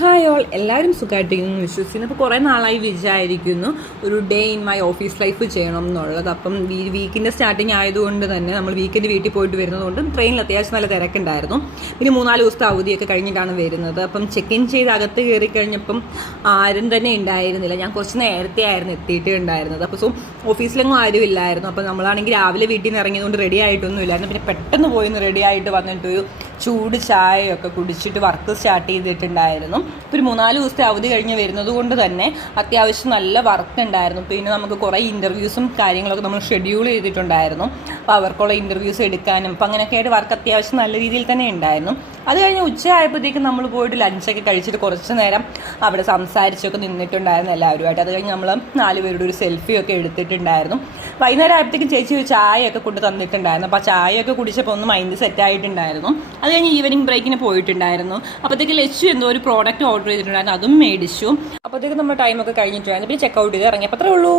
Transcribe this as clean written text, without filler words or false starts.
Hi all, എല്ലാവരും സുഖമായിട്ടിരിക്കുന്നു വിശ്വസിക്കുന്നു. അപ്പോൾ കുറേ നാളായി വിചാരിക്കുന്നു ഒരു day in my office life ചെയ്യണം എന്നുള്ളത്. അപ്പം വീക്കിൻ്റെ സ്റ്റാർട്ടിങ് ആയതുകൊണ്ട് തന്നെ നമ്മൾ വീക്കെൻഡ് വീട്ടിൽ പോയിട്ട് വരുന്നതുകൊണ്ട് ട്രെയിനിൽ അത്യാവശ്യം നല്ല തിരക്കുണ്ടായിരുന്നു. പിന്നെ 3-4 ദിവസത്തെ അവധിയൊക്കെ കഴിഞ്ഞിട്ടാണ് വരുന്നത്. അപ്പം ചെക്ക് ഇൻ ചെയ്ത് അകത്ത് കയറി കഴിഞ്ഞപ്പം ആരും തന്നെ ഉണ്ടായിരുന്നില്ല. ഞാൻ കുറച്ച് നേരത്തെ ആയിരുന്നു എത്തിയിട്ട് ഉണ്ടായിരുന്നത്. അപ്പോൾ ഓഫീസിലെങ്ങും ആരും ഇല്ലായിരുന്നു. അപ്പോൾ നമ്മളാണെങ്കിൽ രാവിലെ വീട്ടിൽ നിന്ന് ഇറങ്ങിയതുകൊണ്ട് റെഡി ആയിട്ടൊന്നും ഇല്ലായിരുന്നു. പിന്നെ പെട്ടെന്ന് പോയി റെഡി ആയിട്ട് വന്നിട്ടൊരു ചൂട് ചായയൊക്കെ കുടിച്ചിട്ട് വർക്ക് സ്റ്റാർട്ട് ചെയ്തിട്ടുണ്ടായിരുന്നു. ഇപ്പോൾ ഒരു 3-4 ദിവസത്തെ അവധി കഴിഞ്ഞ് വരുന്നത് കൊണ്ട് തന്നെ അത്യാവശ്യം നല്ല വർക്ക് ഉണ്ടായിരുന്നു. പിന്നെ നമുക്ക് കുറേ ഇൻ്റർവ്യൂസും കാര്യങ്ങളൊക്കെ നമ്മൾ ഷെഡ്യൂൾ ചെയ്തിട്ടുണ്ടായിരുന്നു. അപ്പോൾ അവർക്കുള്ള ഇൻ്റർവ്യൂസ് എടുക്കാനും അപ്പോൾ അങ്ങനെയൊക്കെ ആയിട്ട് വർക്ക് അത്യാവശ്യം നല്ല രീതിയിൽ തന്നെ ഉണ്ടായിരുന്നു. അത് കഴിഞ്ഞ് ഉച്ചയായപ്പോഴത്തേക്കും നമ്മൾ പോയിട്ട് ലഞ്ചൊക്കെ കഴിച്ചിട്ട് കുറച്ച് നേരം അവിടെ സംസാരിച്ചൊക്കെ നിന്നിട്ടുണ്ടായിരുന്നു എല്ലാവരുമായിട്ട്. അത് കഴിഞ്ഞ് നമ്മൾ 4 പേരുടെ ഒരു സെൽഫിയൊക്കെ എടുത്തിട്ടുണ്ടായിരുന്നു. വൈകുന്നേരം ആയപ്പോഴത്തേക്കും ചേച്ചി ഒരു ചായയൊക്കെ കൊണ്ട് തന്നിട്ടുണ്ടായിരുന്നു. അപ്പോൾ ആ ചായയൊക്കെ കുടിച്ചപ്പോൾ ഒന്ന് മൈൻഡ് സെറ്റായിട്ടുണ്ടായിരുന്നു. അത് കഴിഞ്ഞ് ഈവനിങ് ബ്രേക്കിന് പോയിട്ടുണ്ടായിരുന്നു. അപ്പോഴത്തേക്ക് ലച്ചു എന്തോ ഒരു പ്രോഡക്റ്റ് ഓർഡർ ചെയ്തിട്ടുണ്ടായിരുന്നു, അതും മേടിച്ചു. അപ്പോഴത്തേക്കും നമ്മുടെ ടൈമൊക്കെ കഴിഞ്ഞിട്ടുണ്ടായിരുന്നു. പിന്നെ ചെക്കൗട്ട് ചെയ്ത് ഇറങ്ങി. അപ്പോൾ അത്രേ ഉള്ളൂ.